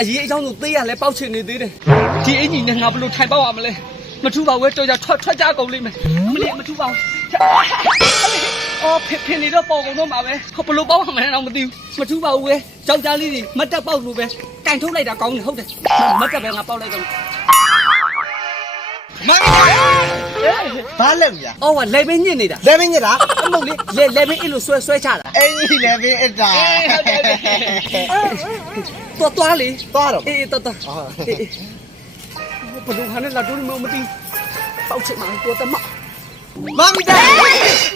အရေးအကြောင်းဆိုသေးရလဲပေါက်ချင်နေသေးတယ်ဒီအင်ကြီးနဲ့ငါဘလို့ထိုင်ပေါက်ရမလဲမထူပါဘူးတော်ကြထွက်ကြကုန်လိမ့်မယ်မလေးမထူပါဘူးအော်ဖင်နေတော့ပေါ်ကုန်တော့မှာပဲဘလို့ပေါက်ရမလဲတော့မသိဘူးမထူပါဘူးပဲကြောက်ကြလေးတွေမတက်ပေါက်လို့ပဲကင်ထုတ်လိုက်တာကောင်းတယ်ဟုတ်တယ်မတက်ပဲငါပေါက်လိုက်တော့မမဘာလဲဗျာအော်ကလေပင်းညစ်နေတာလေပင်းညစ်တာအမဟုတ်လေလေပင်းအဲ့လိုဆွဲချတာအင်းကြီးလေပင်းအတာတော်တော်လေတော်တော့အေးတော်တော်ဘလို့ခါနဲ့လာတို့မသိပေါက်ချင်မှာတော်တမမမီတာ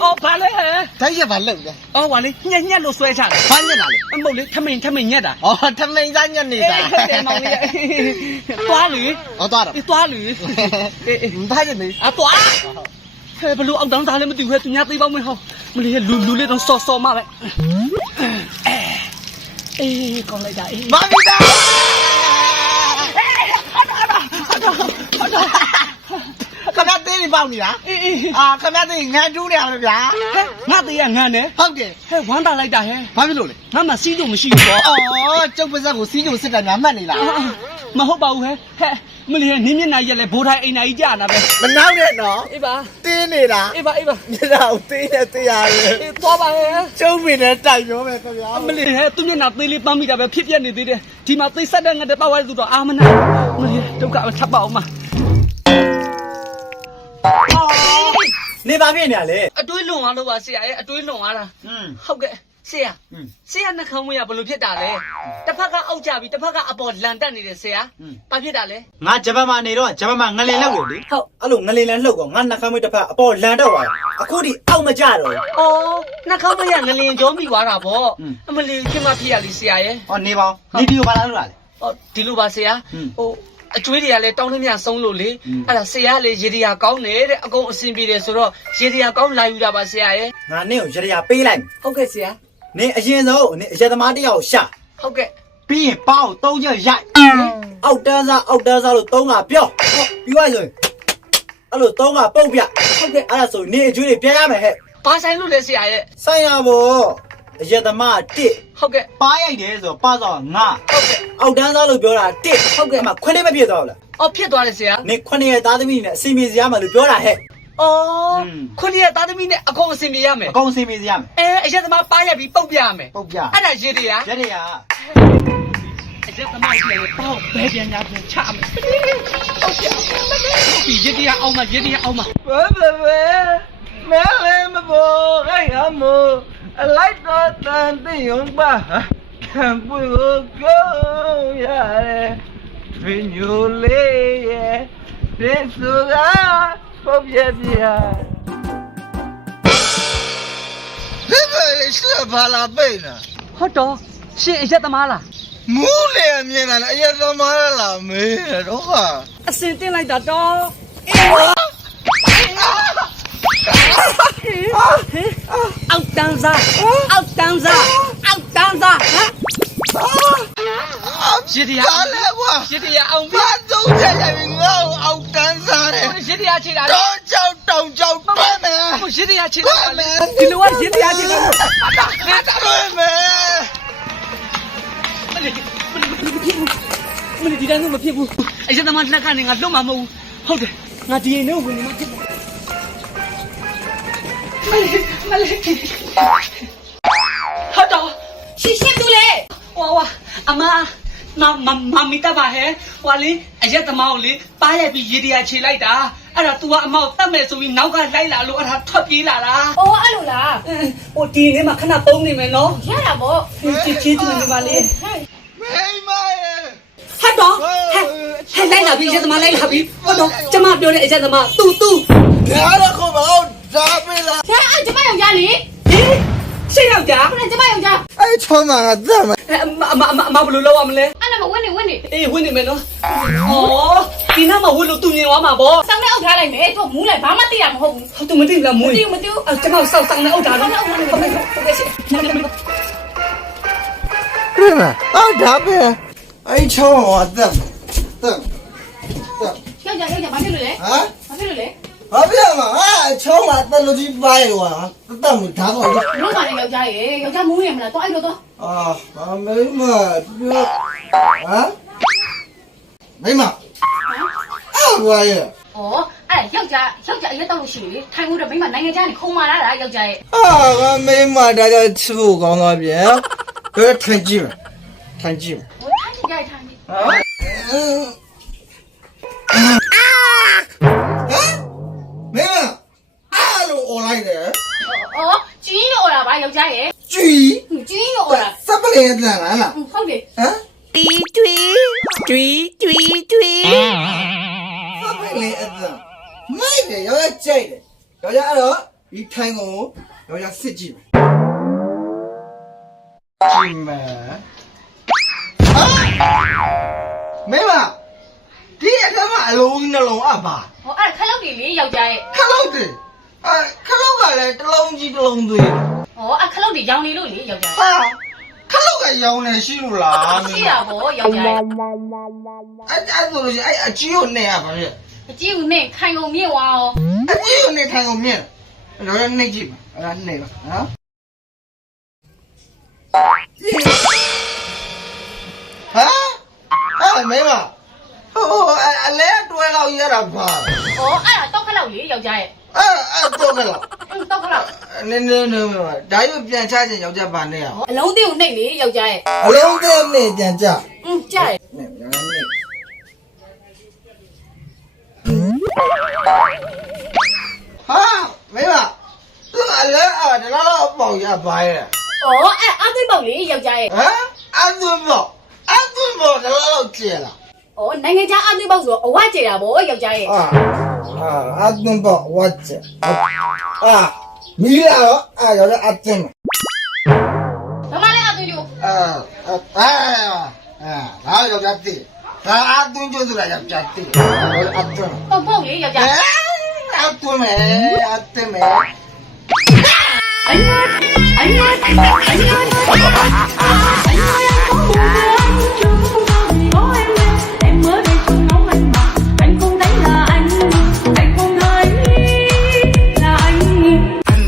အော်ဘာလဲဟဲ့တိုင်းရဘာလဲဗျာအော်ဟာလေညက်လို့ဆွဲချတာဘာညက်တာလဲအမဟုတ်လေထမိန်ညက်တာအော်ထမိန်စားညက်နေတာတယ်မောင်လေးသွားလေအော်သွားတော့သွားလေဘာညက်နေသွားဟဲ့ဘလို့အောက်တောင်းသားလည်းမသိဘူးဟဲ့သူများသိပေါင်းမဟောမလေးလူလေးတော့စော်မပဲအေးကောင်းလိုက်တာအေးမမီတာခဏသေးနေပေါက်နေတာခဏသေးငန်းကျူးနေအောင်ဗျာဟဲ့ငါသေးရငန်းနဲ့ဟုတ်တယ်ဟဲ့ဝမ်းတာလိုက်တာဟဲ့ဘာဖြစ်လို့လဲငါမှစီးကြုံမရှိဘူးပေါ့အော်ကျုပ်ပါဇက်ကိုစီးကြုံစစ်တာများမှတ်နေလားမဟုတ်ပါဘူးဟဲ့မလေးနင်းမျက်နှာရက်လဲဘိုးထိုင်အိမ်နာကြီးကြာနာပဲမနောက်နဲ့နော်အေးပါတင်းနေတာအေးပါမျက်နှာကိုတင်းနေတရားလေအေးသွားပါဟဲ့ကျုံးမိနဲ့တိုက်ရောပဲခင်ဗျာမလေးဟဲ့သူမျက်နှာသေးလေးပန်းမိတာပဲဖြစ်ပြနေသေးတယ်ဒီမှာသိဆက်တဲ့ငါတပောက်ဝဲသူတော့အာမနာမလေးဒုက္ခထပ်ပါအောင်မနေပါဖြစ်နေရလေအတွေးလွန်သွားလို့ပါဆရာရဲ့အတွေးလွန်သွားတာဟုတ်ကဲ့ဆရာနှခမ်းမွေးရဘယ်လိုဖြစ်တာလဲတစ်ဖက်ကအောက်ကြပြီးတစ်ဖက်ကအပေါ်လန်တက်နေတယ်ဆရာဘာဖြစ်တာလဲငါဂျပန်မှာနေတော့ဂျပန်မှာငလင်လောက်လေဟုတ်အဲ့လိုငလင်လန်လှုပ်ကောငါနှခမ်းမွေးတစ်ဖက်အပေါ်လန်တော့သွားအခုဒီအောက်မကြတော့အော်နှခမ်းမွေးရငလင်ကြောမိသွားတာဗောအမလီခင်မဖြစ်ရလီဆရာရဲ့ဟောနေပါဦးဒီကိုဘာလာလို့လဲဟောဒီလိုပါဆရာဟိုအကျွေးတွေကလည်းတောင်းနှမြဆုံးလို့လေအဲ့ဒါဆရာလေရေဒီယာကောင်းတယ်တဲ့အကုန်အဆင်ပြေတယ်ဆိုတော့ရေဒီယာကောင်းလာယူတာပါဆရာရဲ့ငါနင့်ကိုရေဒီယာပေးလိုက်ဟုတ်ကဲ့ဆရာနင်အရင်ဆုံးနင်အရသမားတယောက်ရှာဟုတ်ကဲ့ပြီးရင်ပေါက်3ချက်ရိုက်အောက်တန်းစားလို့3ကပြောပြီးသွားဆိုရင်အဲ့လို3ကပုတ်ပြဟုတ်ကဲ့အဲ့ဒါဆိုနင်အကျွေးတွေပြန်ရမယ်ဟဲ့ဘာဆိုင်လို့လဲဆရာရဲ့ဆိုင်ရဖို့အရသမား1ဟုတ်ကဲ့ပါရိုက်တယ်ဆိုပါဆောင်5ဟုတ်ကဲ့အောက်တန်းစားလို့ပြောတာ1ဟုတ်ကဲ့အမခွန်းလေးမဖြစ်သွားဘူးလားအော်ဖြစ်သွားတယ်ဆရာနင်9ရက်သားသမီးနဲ့အစီအမီစရာမှလို့ပြောတာဟဲ့အော်ခုနှစ်ရက်သားသမီးနဲ့အကုန်အစင်ပြေရမယ်အကုန်အစင်ပြေရမယ်အရက်သမားပါရက်ပြီးပုတ်ပြရမယ်ပုတ်ပြအဲ့ဒါရေတရာအရက်သမားကြီးလည်းပေါ့ဘယ်ပြန်ညာပြန်ချမယ်ပုတ်ပြပြီးရေတရာအောင်မရေတရာအောင်မဘယ်မဲလေးမပေါ်ခိုင်းရမို့အလိုက်တော့တန်တင်ုံပါခံပွေကိုရတယ်ဖင်ညိုလေးရဲ့ဒီဆိုကပုတ်ပြပြဘယ်လိုလဲဘာလာပိတ်နာဟုတ်တော့ရှင်အရက်သမားလားမူးလေအမြင်လားအရက်သမားလားမေးတော့ဟာအစင်တင်လိုက်တာတော့အေးအောက်တန်းစားဟမ်ရေတရာလဲကွာရေတရာအောင်ပြီဘာတော့ကြရပြီငါ့ကိုအောက်တန်းစားတယ်ရေတရာချိတာတော့ကြောက်တောင်ကြောက်ပဲမယ်ရေတရာချိတာဒီလိုကရေတရာချိတာပဲမယ်မင်းဒီတိုင်းတော့မဖြစ်ဘူးအရင်ကမှလက်ကနေငါလွတ်မှာမဟုတ်ဘူးဟုတ်တယ်ငါဒီရင်တော့ဝင်နေမှာဖြစ်တယ်မလေးဟုတ်တော့ရှင်းတူလေဝါအမမီတာပါဟဲဟွာလေအရက်သမားကိုလေပါးရိုက်ပြီးရေတရာခြေလိုက်တာအဲ့ဒါ तू ကအမောက်တတ်မယ်ဆိုပြီးနောက်ကလိုက်လာလို့အဲ့ဒါထွက်ပြေးလာတာအော်အဲ့လိုလားဟိုဒီနေ့မှခဏပုံးနေမယ်နော်ရတာပေါ့ချီတူနေပါလေမေးမရဲ့ဟုတ်တော့ဟဲ့လိုက်လာပြီအရက်သမားလိုက်လာပြီဟုတ်တော့ကျမပြောတဲ့အရက်သမားသူဒါတော့ခေါ်ပါဦးဒါပေးလားဆရာအဲ့ကျမယောက်ျားလေရှင်းယောက်ျားဟုတ်တယ်ကျမယောက်ျားအဲ့ချောင်းမှာသတ်မယ်အမဘယ်လိုလုပ်ရမလဲအဲ့ဒါမဝင်းနေအေးဝင်းနေမယ်နော်ဩဒီနားမှာဝင်းလို့သူမြင်သွားမှာပေါ့စောင်းနဲ့အုပ်ထားလိုက်မယ်သူမူးလိုက်ဘာမှသိရမဟုတ်ဘူးဟုတ်သူမသိဘူးလားမူးမသိအဲ့ကျွန်တော်စောင်းနဲ့အုပ်ထားတော့ဟုတ်ကဲ့ရှင်းရမဒါပဲအဲ့ချောင်းမှာသတ်ယောက်ျားဘာဖြစ်လို့လဲဟမ်ဘာဖြစ်လို့လဲဘာဖြစ်မှာချောင်းမှာတက်လို့ကြီးပါရွာတတ်မှုဓာတ်တော့လုံးပါလေယောက်ျားရေယောက်ျားမူးရမလားတော့အဲ့လိုတော့အာမေးမပြောဟမ် မိမအဲ့ဘာရဲ့ 哦，哎，ယောက်ျားအရက်တော့လို့ရှိလေထိုင်မှုတော့မိမနိုင်ငံခြားနေခုံမာလာတာယောက်ျားရဲ့ အာမိမဒါကြောင့်ချစ်ဖို့ကောင်းသွားပြန်ဘယ်ထိုင်ကြည့်မထိုင်ကြည့် ဟိုထိုင်ကြိုက်ထိုင်ကြည့် ဟမ်မိမအားလို့អော်လိုက်တယ် အော်ကျင်းရောတာပါယောက်ျားရဲ့ ကြွီ ကျင်းရောတာ စပလင်တန်လားလား ဟုတ်တယ် ဟမ် စပလင်အတန်မိုက်တယ်ရောကြိုက်တယ်ရောအဲ့တော့ဒီထိုင်ကုန်ကိုရောစစ်ကြည့်မယ်ကြည့်မယ်မိမဒီအထက်မှာအလုံးနှလုံးအပါ ဟောအဲ့ခလုတ်တွေလေယောက်ျားရဲ့ ခလုတ်တယ်ခလုတ်ကလည်းတစ်လုံးကြီးတစ်လုံးသွေး ဟောအဲ့ခလုတ်တွေရောင်နေလို့လေယောက်ျား ဟာခလုတ်ကရောင်းနေရှိလို့လား ရှိတာဗောယောက်ျားရဲ့ အဲ့ဆိုလို့ရှိရင်အဲ့အကြီးကိုနဲ့ရပါလေ အကြည့်ဦးနဲ့ခိုင်ကုန်မြင့်သွားအောင် အကြီးကိုနဲ့ထိုင်ကုန်မြင်တော့ရနေကြည့်ပါအဲ့နေပါနော်ဟာမဲမဟိုအလဲတွဲလောက်ရတာပါ ဟောအဲ့ဒါတော့ခလုတ်လေယောက်ျားရဲ့ အဲ့တော့ကလား တော့ခလုတ် နင်းဒါရုပ်ပြန်ချခြင်းယောက်ျားပါနဲ့ရ ဟောအလုံးသေးကိုနှိပ်လေယောက်ျားရဲ့ အလုံးသေးနဲ့ပြန်ချ ကြားတယ် နဲ့နေဟာမဲမသူအလဲဒါတော့ပေါက်ရပါရဲ့ ဟောအဲ့အသွေးပေါက်လေယောက်ျားရဲ့ ဟမ်အသွင်းပေါ့ဒါတော့ကျဲလား ဟောနိုင်ငံခြားအသွေးပေါက်ဆိုတော့အဝကျတာဗောယောက်ျားရဲ့ အသွင်းပေါ့ဝတ်ကျမီးလာတော့ရောအသွင်း ဘာမှလည်းအသွေးလို့ ဒါရောကြတိဒါအသွင်းကျဆိုတာရောကြတိအသွင်း ပေါက်ပေါက်လေယောက်ျား အသွင်းမယ်哎呀！